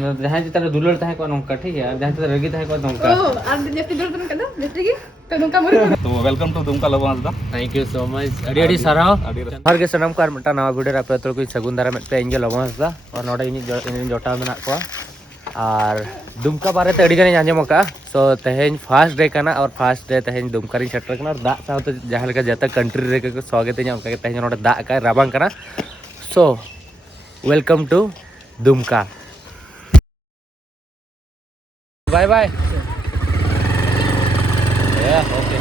जहाँ चित्र दुलर तहे को नोंका ठीक है जहाँ चित्र रगी तहे को नोंका और जैसे दुलर तुम कदा जैसे कि तो नोंका मोरी तो welcome to Dumka Labo Hansda thank you so much अड़ी अड़ी सराव हर के सनम कार मटा नवा वीडियो रे पे तो कोई सगुन दारा में पे इंगे लबो हंसदा और नोडे इन जोटा मेना को और दुमका बारे ते अड़ी गानी आंजम का सो तहेन फर्स्ट डे कना और फर्स्ट डे तहेन दुमका री सेटर कना और दा साथ जहां लेका जता कंट्री रे के स्वागत है उनका तहेन नोडे दा का राबांग कना so welcome to Dumka bye bye okay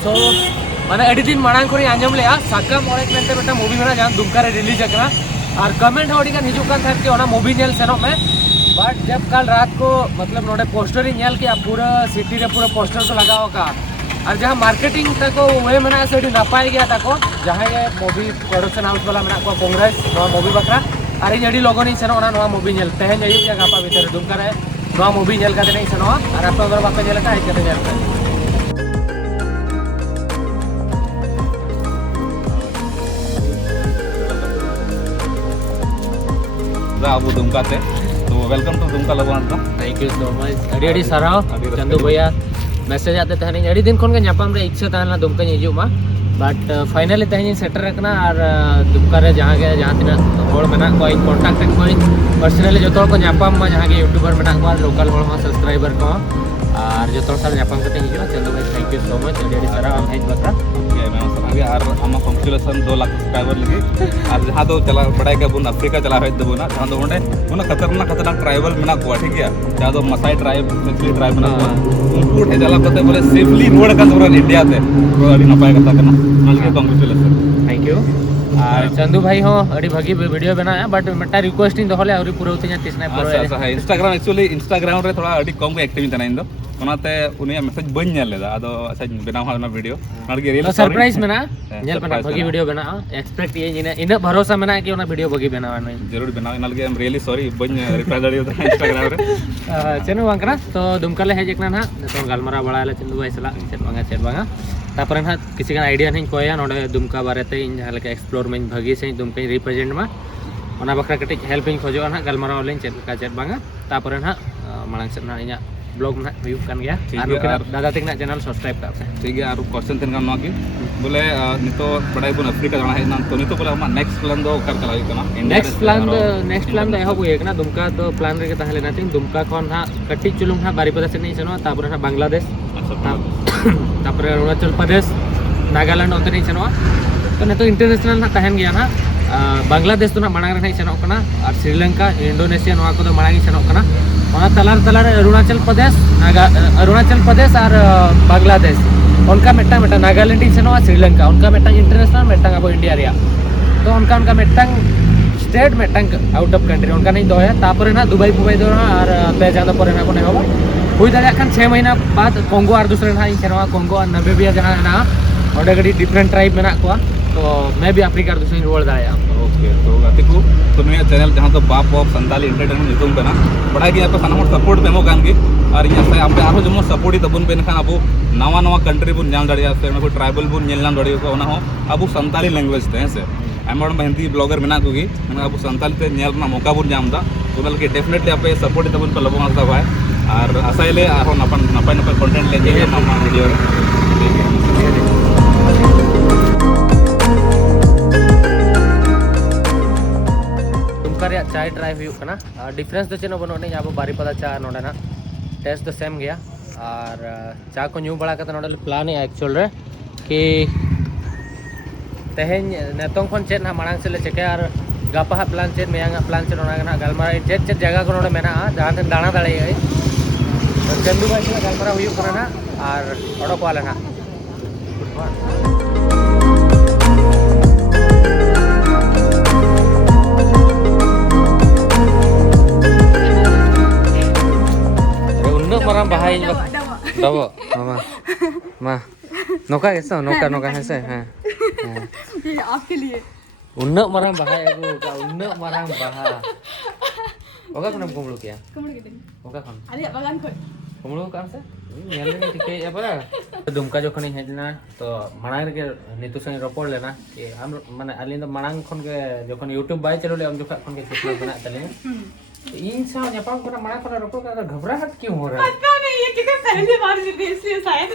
so मैंने एडी दिन मांग को आंजम लिया साकम और एक मेंटे मूवी में जहाँ दुमका रे रिलीज करना और कमेंट होड़ी का हिजू कान थे कि मूवी नेल सेनो में बट जब कल रात को मतलब नोडे पोस्टर ही नेल किया पूरा सिटी रे पूरा पोस्टर को लगाओ का और जहाँ मार्केटिंग तको वे मना से नपाय गया तको जहाँ ये मूवी प्रोडक्शन हाउस वाला मेना को कांग्रेस नवा मूवी बकरा और इन अड़ी लोगों सेनो नवा मूवी नेल तेहेन अयुब या गापा भीतर दुमका रे नवा मूवी नेल का नहीं सेनो और आप अगर बापे नेल का हेज नेल का अबू दुमका ते तो welcome to Dumka Labo Hansda thank you so much अड़ी अड़ी सराव चंदू भैया मैसेज आते तहनी अड़ी दिन खन के ᱧᱟᱯᱟᱢ रे इच्छा तहना दुमका हिजू मा बट फाइनली तहनी सेटर रखना और दुमका रे जहां तिना होड़ मेना को इन कांटेक्ट को पर्सनली जो को ᱧᱟᱯᱟᱢ मा जहां के यूट्यूबर मेना को लोकल होड़ मा सब्सक्राइबर को और जो साल ᱧᱟᱯᱟम कते हिजू चंदू भाई थैंक यू सो मच अड़ी अड़ी सराव हम हेज बकरा और आमा कॉन्ग्रेचुलेशन 2 लाख सब्सक्राइबर लगी और जहाँ तो चला बड़ा के बुन अफ्रीका चला है दबोना जहाँ तो ओंडे उन खतरनाक ट्राइबल मेना को ठीक है जहाँ तो मसाई ट्राइब मेचली ट्राइब मेना को उनको ठे चला कते बोले सेफली रोड का तोरा इंडिया ते तो अड़ी नपाय कथा करना मालके कॉन्ग्रेचुलेशन थैंक यू और चंदू भाई हो अड़ी भागी वीडियो बनाया बट मटा रिक्वेस्टिंग दोले और पूरा उतिया तिसना पूरा अच्छा इंस्टाग्राम एक्चुअली इंस्टाग्राम रे थोड़ा अड़ी कम को एक्टिव तना इंदो ओनाते उनिया मैसेज बन नेल लेदा आदो अच्छा बिना हाना वीडियो नडगे रियल सरप्राइज मेना नेल पना भागी वीडियो बना एक्सपेक्ट ये इन भरोसा मेना कि ओना वीडियो भागी बना जरूर बना नलगे आई एम रियली सॉरी बन रिप्लाई दड़ियो इंस्टाग्राम रे चेनो वांकना तो दुमका ले हेज एकना ना तो गालमारा बड़ाले चंदू भाई सला चेत बांगा तापर ना किसी का आइडिया नहीं कोया नोडे दुमका बारेते इन जहां लेके एक्सप्लोर में भागी से दुमका रिप्रेजेंट मा ओना बकरा कटी हेल्प इन खोजो ना गालमारा लेन चेत बांगा तापर ना मांग से ना इना ब्लॉग ना हुयुक कान गया और दादा तक ना चैनल सब्सक्राइब कर से ठीक है और क्वेश्चन तेन का नोकी बोले नितो बड़ाई बुन अफ्रीका जाना है ना तो नितो बोले हम नेक्स्ट प्लान दो कर चलाई कना नेक्स्ट प्लान दो एहो एक ना दुमका तो प्लान रे के ताहले ना थिंग दुमका खन ना कट्टी चुलुम ना बारीपदा से नहीं सनो तापर ना बांग्लादेश तापर अरुणाचल प्रदेश नागालैंड ओते नहीं सनो तो नितो इंटरनेशनल ना तहन गया ना बांग्लादेश तो ना मांग रे नहीं सनो कना और श्रीलंका इंडोनेशिया नवा को तो मांग सनो कना तलार अरुणाचल प्रदेश और बांग्लादेश उनका मेटा नागालैंड सेनो श्रीलंका उनका मेटा इंटरनेशनल मेटा अब इंडिया रे तो उनका Meta state Meta out of country उनका नहीं दोया तापर ना दुबई फुबई दो और पे जादा पर ना को नहीं होबा हुई दाड़ा खान 6 महीना बाद कोंगो और दूसरे ना सेनो कोंगो और नामीबिया जहां ना ओडे गडी डिफरेंट ट्राइब मेना को तो मैं भी अफ्रीका दूसरी रोल दाया ओके तो गाती को तो नया चैनल जहां तो बाप ऑफ संताली एंटरटेनमेंट नितुम कना बड़ा कि आप सानम सपोर्ट बेमो कान की और यहाँ से आप आरो जमो सपोर्ट ही तबन बेन खान अब नवा नवा कंट्री बुन नाम दाड़िया से कोई ट्राइबल बुन नेल नाम दाड़ियो को ना हो अब संताली लैंग्वेज ते से आमर हिंदी ब्लॉगर मेना को की अब संताली ते नेल ना मौका बुन नाम दा तो नल के डेफिनेटली आप सपोर्ट ही तबन को लबो मासा भाई और आसाइले आरो नपाय नपाय कंटेंट ले जे मामा वीडियो चाय ट्राई हुई डिफरेंस तो चेनो बनो नहीं अब बारीपदा चा नोडे ना टेस्ट तो सेम गया और चा को न्यू बड़ा करते नोडे प्लान है एक्चुअल रे कि तेहेन नेतों खन चेत ना मांग से ले चेके और गापा प्लान चेत मेयांग प्लान चेत ओना गालमारा चेत चेत जगह को नोडे मेना जहां तक दाना दाड़े तो चंदू भाई से गालमारा हुई ना और ओडोक वाले ना marang bahaya dawo mama ma noka कैसा नोका ऐसे हैं ये आपके लिए उन्नत marang bahaya को का उन्नत marang bahaya ओका खन कुमड़ू किया कुमड़ के दिन ओका खन अरे बगान खोल कुमड़ू काम से नेल रे ठीक है बरा दुमका जखन हेजना तो मांग रे नीतू संग रपड़ लेना कि हम माने अलिन मांग खन के जखन यूट्यूब बाय चलो ले हम जखन खन के चुटला बना तले इन सा नेपाल को मांग खन रपड़ का घबराहट क्यों हो रहा है पता नहीं ये क्योंकि पहली बार मिली इसलिए शायद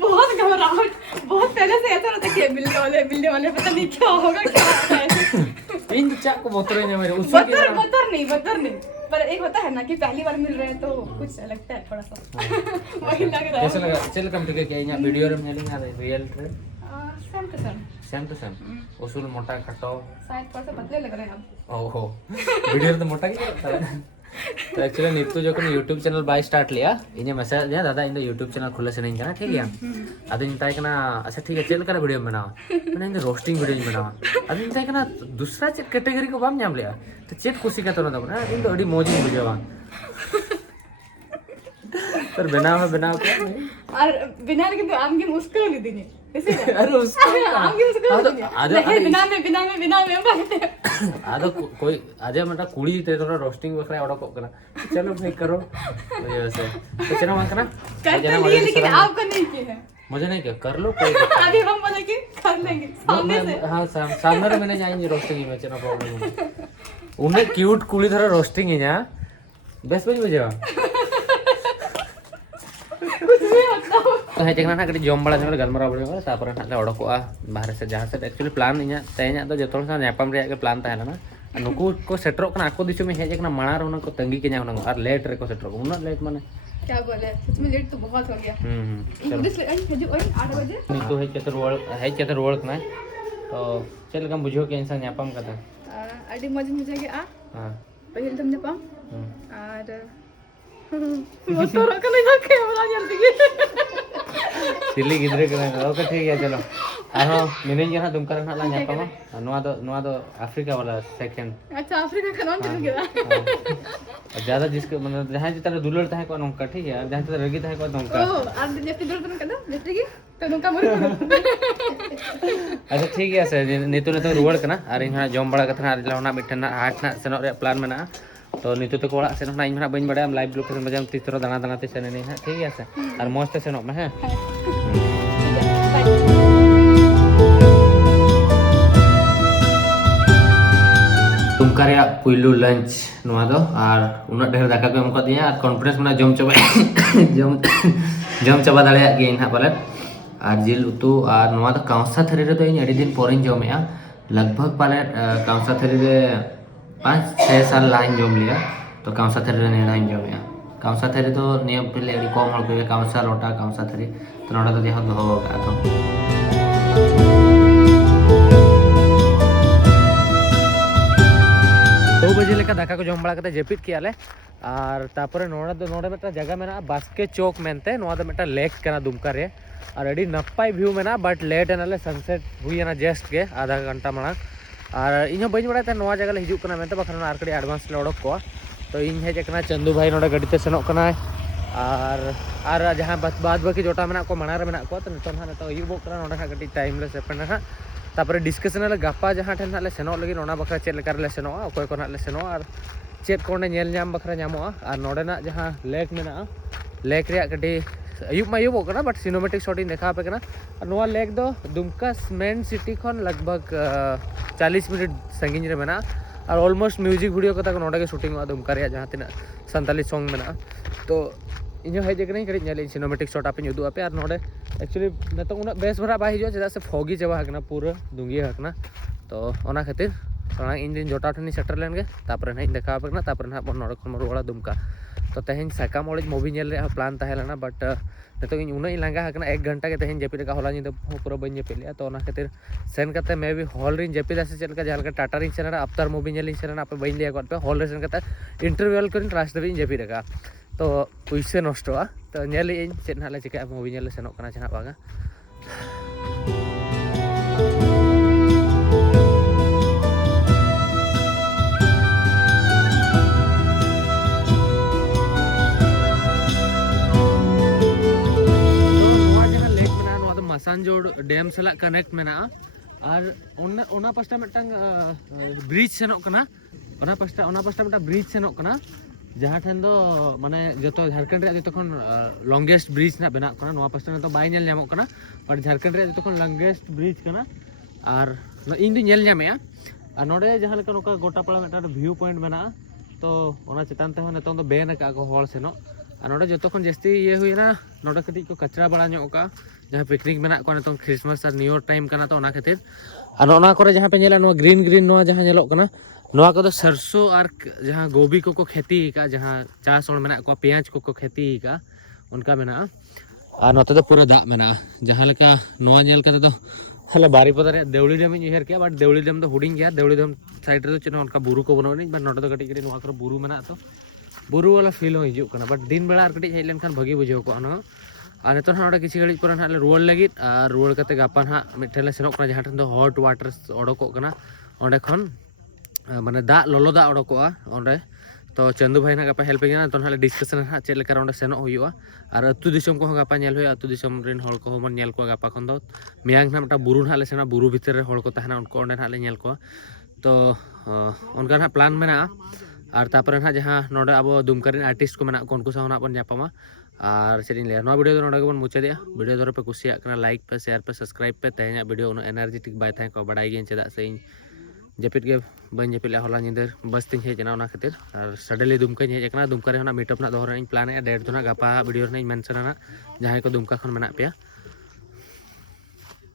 बहुत घबराहट बहुत पहले से ऐसा रहता कि मिलने वाले पता नहीं क्या होगा क्या होता है इन चा को बोतरे ने मेरे उसी के बतर नहीं पर एक होता है ना कि पहली बार मिल रहे हैं तो कुछ लगता है थोड़ा सा वही लग रहा है कैसा लगा चल कम ठीक है क्या यहाँ वीडियो रे में आ रियल ट्रे सेम टू सेम उसूल मोटा कटो शायद थोड़ा सा पतले लग रहे हैं अब ओहो वीडियो तो मोटा की करता है तो एक्चुअली नीतू जो को यूट्यूब चैनल बाय स्टार्ट लिया इने मैसेज दिया दादा इन यूट्यूब चैनल खुले से नहीं करना ठीक है अदिन ताई कना अच्छा ठीक है चल कर वीडियो बनाओ मैंने इन रोस्टिंग वीडियो बनाओ अदिन ताई कना दूसरा कैटेगरी को बाम नाम लिया तो चेक खुशी का तो ना बना इन तो अड़ी मौज बुझावा पर बनाओ क्या और बिना लेकिन तो आम की मुस्कुरा नहीं देनी अरे उसको आम की मुस्कुरा बिना में आदो कोई आज मेरा कुड़ी ते थोड़ा रोस्टिंग बखरा ऑर्डर करना चलो भाई करो वैसे तो चलो मन करना करते लिए लेकिन आपको नहीं किया है मुझे नहीं क्या कर लो कोई अभी हम बोले कि कर लेंगे सामने से हाँ सामने रे मैंने जाएंगे रोस्टिंग में चलो प्रॉब्लम उन्हें क्यूट कुड़ी थोड़ा रोस्टिंग है ना बस बज बजे कुछ भी मतलब तो है जगना ना कटी जम बड़ा जंगल गलमरा बड़े तापर ना ले ओडको आ बाहर से जहां से एक्चुअली प्लान इኛ तेኛ तो जतोर सा नेपाम रे के प्लान ताहेला ना नुकु को सेटरो कना आको दिसु में हेज कना माणा रो को तंगी के न्या और लेट रे को सेटरो उना लेट माने क्या बोले सच में लेट तो बहुत हो गया इंग्लिश हजू 8 बजे नीतू है चतर वर्क ना तो चल कम बुझो के इंसान नेपाम कता अडी मज मुझे के आ हां पहिल तुम नेपाम और मोटर का नहीं कैमरा जल्दी सिली गिद्रे करे ओके ठीक है चलो आहो मिने जना दुमकर ना ला नेपाम नोआ दो अफ्रीका वाला सेकंड अच्छा अफ्रीका का नाम चल गया ज्यादा जिसके मतलब जहां जितना दुलड़ता है कोन उनका ठीक है जहां जितना रगिता है कोन उनका ओ आज जैसे दूर तुम कदा जैसे की तो उनका मुरी अच्छा ठीक है सर नीतू ने तो रुवाड़ कना और इन जम बड़ा कथा ना मिठन हाट ना सेनो रे प्लान में ना तो नीतू तो कोड़ा से ना इन बइन बड़ा लाइव लोकेशन बजाम तीस तरह दाना दाना ते सेने नहीं है ठीक है सर और मस्त सेनो में है तुमका रे पुइलू लंच नुआ दो और उना ढेर दाका को हमको दिया और कॉन्फिडेंस मना जम चबा दाड़े गे इन पाले और जिल उतु और नुआ दो कांसा थरी रे तो इन एडी दिन पोरिन जमे लगभग पाले कांसा थरी रे 5-6 साल लाइन जम लिया तो कांसा थरी रे ने लाइन जमे कांसा थरी तो नियम पहले एडी कम हल के कांसा लोटा कांसा थरी तो नोडा तो देह दो का तो दो बजे लेकर दाका को जम बड़ा करते जेपिट किया ले और तापर नोडे मेटा जगह में ना बास्के चौक मेनते नोआ दो मेटा लेक कना दुमका रे और अड़ी नपाय व्यू में ना बट लेट एनाले सनसेट हुई ना जस्ट के आधा घंटा मांग और इन बड़ी बड़ा नोआ जगह हिजू कना मेनते बखन आर कड़ी एडवांस ले ओडक को तो इन हेज कना चंदू भाई नोडे गड्डी ते सेनोक कना और जहां बाद बाकी जोटा मेना को मना रे मेना को तो नितो ना तो युबो कना नोडे हा गड्डी टाइम ले सेपन ना तापर डिस्कशन ले गपा जहां ठेन ले सेनो लगी नोना बखरा चेक लेकर ले सेनो ओकोय को ना ले सेनो और चेक कोने नेल नाम बखरा नामो और नोडे ना जहां लेक मेना लेक रे गड्डी अयुब मा युबो कना बट सिनेमैटिक शॉट इन देखा पे कना और नोआ लेक दो दुमका मेन सिटी खन लगभग 40 मिनट संगिन रे मेना और ऑलमोस्ट म्यूजिक वीडियो को तक नोडे के शूटिंग हुआ दुमका रे जहां तिना संताली सॉन्ग मेना तो इन हेज नहीं कड़ी नेल सिनेमैटिक शॉट आपे उदू आपे और नोडे एक्चुअली नतो उना बेस भरा बा हिजो जदा से फॉगी चबा हकना पूरा दुंगी हकना तो ओना खातिर सणा इन दिन जोटा ठनी सेटर लेन गे तापर नहीं देखा पे ना तापर ना बन नोडे खन रोड़ा दुमका तो तेहन साकाम ओलेज मूवी नेल रे प्लान ताहेलाना बट नतो इन उना लांगा हकना 1 घंटा के तेहन जेपी का होला नि पूरा बन जेपी लिया तो ओना खातिर सेन करते मे भी हॉल रिन जेपी से चल का जहां टाटा रिन सेना अफ्तार मूवी नेल सेना आपे बन लिया पे हॉल रे सेन करते इंटरव्यूअल करिन रास्ते रिन जेपी का तो पैसे नष्टवा तो नेल इन चेक ना ले चिका मूवी नेल सेनो कना जहां बागा मसानजोड़ डैम सला कनेक्ट मेना और ओना पास्टा मिटंग ब्रिज सेनोक कना ᱚᱱᱟ ᱯᱟᱥᱴᱟ ᱢᱤᱫᱴᱟᱝ ᱵᱨᱤᱡᱽ ᱥᱮᱱᱚᱜ ᱠᱟᱱᱟ ᱡᱟᱦᱟᱸ ᱴᱷᱮᱱ ᱫᱚ ᱢᱟᱱᱮ ᱡᱚᱛᱚ ᱡᱷᱟᱲᱠᱷᱚᱸᱰ ᱨᱮᱭᱟᱜ ᱡᱚᱛᱚ ᱠᱷᱚᱱ ᱞᱚᱝᱜᱮᱥᱴ ᱵᱨᱤᱡᱽ ᱨᱮᱱᱟᱜ ᱵᱮᱱᱟᱜ ᱠᱟᱱᱟ ᱱᱚᱣᱟ ᱯᱟᱥᱴᱟ ᱨᱮᱫᱚ ᱵᱟᱭ ᱧᱮᱞ ᱧᱟᱢᱚᱜ ᱠᱟᱱᱟ ᱵᱟᱴ ᱡᱷᱟᱲᱠᱷᱚᱸᱰ ᱨᱮᱭᱟᱜ ᱡᱚᱛᱚ ᱠᱷᱚᱱ ᱞᱚᱝᱜᱮᱥᱴ ᱵᱨᱤᱡᱽ ᱠᱟᱱᱟ ᱟᱨ ᱤᱧ ᱫᱩᱧ ᱧᱮᱞ ᱧᱟᱢᱮᱜᱼᱟ ᱟᱨ ᱱᱚᱰᱮ ᱡᱟᱦᱟᱸ ᱞᱮᱠᱟ ᱱᱚᱝᱠᱟ ᱜᱚᱴᱟ ᱯᱟᱲᱟ ᱢᱤᱫᱴᱟᱝ ᱵᱷᱤᱭᱩ ᱯᱚᱭᱮᱱᱴ ᱢᱮᱱᱟᱜᱼᱟ ᱛᱚ ᱚᱱᱟ ᱪᱮᱛᱟन ᱛᱮᱦᱚᱸ ᱱᱤᱛᱚᱝ ᱫᱚ ᱵᱮᱱ ᱟᱠᱟᱜᱼᱟ ᱠᱚ ᱦᱚᱲ ᱥᱮᱱᱚᱜ ᱟᱨ ᱱᱚᱰᱮ ᱡᱚᱛᱚ ᱠᱷᱚᱱ ᱡᱟᱹᱥᱛᱤ ᱤᱭᱟᱹ ᱦᱩᱭᱱᱟ ᱱᱚᱰᱮ ᱠᱟᱹᱴᱤᱡ ᱠᱚ ᱠᱟᱪᱨᱟ ᱵᱟᱲᱟ ᱧᱚᱜ ᱟᱠᱟᱜᱼᱟ ᱡᱟᱦᱟᱸ ᱯᱤᱠᱱᱤᱠ ᱢᱮᱱᱟᱜ ᱠᱚᱣᱟ ᱱᱤᱛᱚᱝ ᱠᱷᱨᱤᱥᱢᱟᱥ ᱟᱨ ᱱᱤᱭᱩ ᱤᱭᱟᱨ ᱴᱟᱭᱤᱢ ᱠᱟᱱᱟ ᱛᱚ ᱚᱱᱟ ᱠᱷᱟᱹᱛᱤᱨ ᱟᱨ ᱚᱱᱟ ᱠᱚᱨᱮ ᱡᱟᱦᱟᱸ ᱯᱮ ᱧᱮᱞᱟ ᱱᱚᱣᱟ ᱜᱨᱤᱱ ᱱᱚᱣᱟ ᱡᱟᱦᱟᱸ ᱧᱮᱞᱚᱜ ᱠᱟᱱᱟ ᱱᱚᱣᱟ ᱠᱚᱫᱚ ᱥᱟᱨᱥᱳ ᱟᱨ ᱡᱟᱦᱟᱸ ᱜᱳᱵी ᱠᱚᱠᱚ ᱠᱷᱮᱛᱤ ᱟᱠᱟᱜᱼᱟ ᱡᱟᱦᱟᱸ ᱪᱟᱥ ᱦᱚᱲ ᱢᱮᱱᱟᱜ ᱠᱚᱣᱟ ᱯᱮᱸᱭᱟᱡᱽ ᱠᱚᱠᱚ ᱠᱷᱮᱛᱤ ᱟᱠᱟᱜᱼᱟ ᱚᱱᱠᱟ ᱢᱮᱱᱟᱜᱼᱟ ᱟᱨ ᱱᱚᱛᱮ ᱫᱚ ᱯᱩᱨᱟᱹ ᱫᱟᱜ ᱢᱮᱱᱟᱜᱼᱟ ᱡᱟᱦᱟᱸ ᱞᱮᱠᱟ ᱱᱚᱣᱟ ᱧᱮᱞ ᱠᱟᱛᱮ ᱫᱚ ᱦᱟᱞᱮ ᱵᱟᱨᱤᱯᱟᱫᱟ ᱨᱮᱭᱟᱜ ᱫᱮᱣᱲᱤ ᱰᱮᱢ ᱤᱧ ᱩᱭᱦᱟᱹᱨ ᱠᱮᱜᱼᱟ ᱵᱟᱴ ᱫᱮᱣᱲᱤ ᱰᱮᱢ ᱫᱚ ᱦᱩᱰᱤᱧ ᱜᱮᱭᱟ ᱫᱮᱣᱲᱤ ᱰᱮᱢ साइड ᱨᱮᱫᱚ ᱪᱮᱫ ᱚᱱᱠᱟ ᱵᱩᱨᱩ ko ᱵᱟᱹᱱᱩᱜ ᱟᱹᱱᱤᱡ ᱵᱟᱴ ᱱᱚᱰᱮ ᱫᱚ ᱠᱟᱹᱴᱤᱡ ᱠᱟᱹᱴᱤᱡ ᱱᱚᱣᱟ ᱠᱚᱨᱮ ᱵᱩᱨᱩ ᱢᱮᱱᱟᱜᱼᱟ ᱛᱚ ᱵᱩᱨᱩ वाला फील ᱦᱚᱸ ᱦᱤᱡᱩᱜ ᱠᱟᱱᱟ ᱵᱟᱴ ᱫᱤᱱ ᱵᱮᱲᱟ ᱟᱨ ᱠᱟᱹᱴᱤᱡ ᱦᱮᱡ ᱞᱮᱱᱠᱷᱟन ᱵᱷᱟᱹᱜᱤ ᱵᱩᱡᱷᱟᱹᱣ ᱠᱚᱜᱼᱟ ᱚᱱᱟ ᱟᱨ ᱱᱤᱛᱚᱜ ᱱᱚᱰᱮ ᱠᱤᱪᱷᱩ ᱜᱷᱟᱹᱲᱤᱡ ᱯᱚᱨᱮ ᱱᱟᱦᱟᱜ ᱞᱮ ᱨᱩᱣᱟᱹᱲ ᱞᱟᱹᱜᱤᱫ ᱟᱨ ᱨᱩᱣᱟᱹᱲ ᱠᱟᱛᱮ ᱜᱟᱯᱟ ᱱᱟᱦᱟᱜ ᱢᱤᱫᱴᱷᱮᱱ ᱞᱮ ᱥᱮᱱᱚᱜ ᱠᱟᱱᱟ ᱡᱟᱦᱟᱸ ᱴᱷᱮᱱ ᱫᱚ ᱦᱚᱴ ᱣᱟᱴᱟᱨ ᱚᱰᱚᱠᱚᱜ ᱠᱟᱱᱟ ᱚᱸᱰᱮ ᱠᱷᱚᱱ ᱢᱟᱱᱮ ᱫᱟᱜ ᱞᱚᱞᱚ ᱫᱟᱜ ᱚᱰᱚᱠᱚᱜᱼᱟ ᱚᱸᱰᱮ ᱛᱚ ᱪᱟᱸᱫᱩ ᱵᱷᱟই ᱱᱟᱦᱟᱜ ᱜᱟᱯᱟ ᱦᱮल्प ᱤᱧᱟ ᱛᱚ ᱱᱟᱦᱟᱜ ᱞᱮ ᱰᱤᱥᱠᱟᱥᱚᱱ ᱱᱟᱦᱟᱜ ᱪᱮᱫ ᱞᱮᱠᱟ ᱚᱸᱰᱮ ᱥᱮᱱᱚᱜ ᱦᱩᱭᱩᱜᱼᱟ ᱟᱨ ᱟᱹᱛᱩ ᱫᱤᱥᱚᱢ ᱠᱚᱦᱚᱸ ᱜᱟᱯᱟ ᱧᱮᱞ ᱦᱩᱭᱩᱜᱼᱟ ᱟᱹᱛᱩ ᱫᱤᱥᱚᱢ ᱨᱮᱱ ᱦᱚᱲ ᱠᱚᱦᱚᱸ ᱵᱚᱱ ᱧᱮᱞ ᱠᱚᱣᱟ ᱜᱟᱯᱟ ᱠᱷᱚᱱ ᱫᱚ ᱢᱮᱭᱟᱝ ᱱᱟᱦᱟᱜ ᱢᱤᱫᱴᱟᱝ ᱵᱩᱨᱩ ᱱᱟᱦᱟᱜ ᱞᱮ ᱥᱮᱱᱚᱜᱼᱟ ᱵᱩᱨᱩ ᱵᱷᱤᱛᱤᱨ ᱨᱮ ᱦᱚᱲ ᱠᱚ ᱛᱟᱦᱮᱱᱟ ᱩᱱᱠᱩ ᱚᱸᱰᱮ ᱱᱟᱦᱟᱜ ᱞᱮ ᱧᱮल ᱠᱚᱣᱟ ᱛᱚ ᱚᱱᱠᱟ ᱱᱟᱦᱟᱜ ᱯᱞᱟᱱ ᱢᱮᱱᱟᱜᱼᱟ ᱟᱨ ᱛᱟᱨᱯᱚᱨᱮ ᱱᱟᱦᱟᱜ ᱡᱟᱦᱟᱸ ᱱᱚᱰᱮ ᱟᱵᱚ ᱫᱩᱢᱠᱟ ᱨᱮᱱ आर्टिस्ट को मेना को उनको साथ बन जापामा और चेक इन लिया वीडियो नोडे को मुचादे वीडियो द्वारा पे कुछ लाइक पे शेयर पे सब्सक्राइब पे तेज वीडियो उन एनर्जेटिक बाय थे को बड़ाई गई चेदा से जपित के बन जपित हला निंदर बस तीन हेजना खातिर और सडनली दुमका हेजना दुमका मीटअप ना दोहरा प्लान डेट दो गापा वीडियो मेंशन जहाँ को दुमका खन मेना पे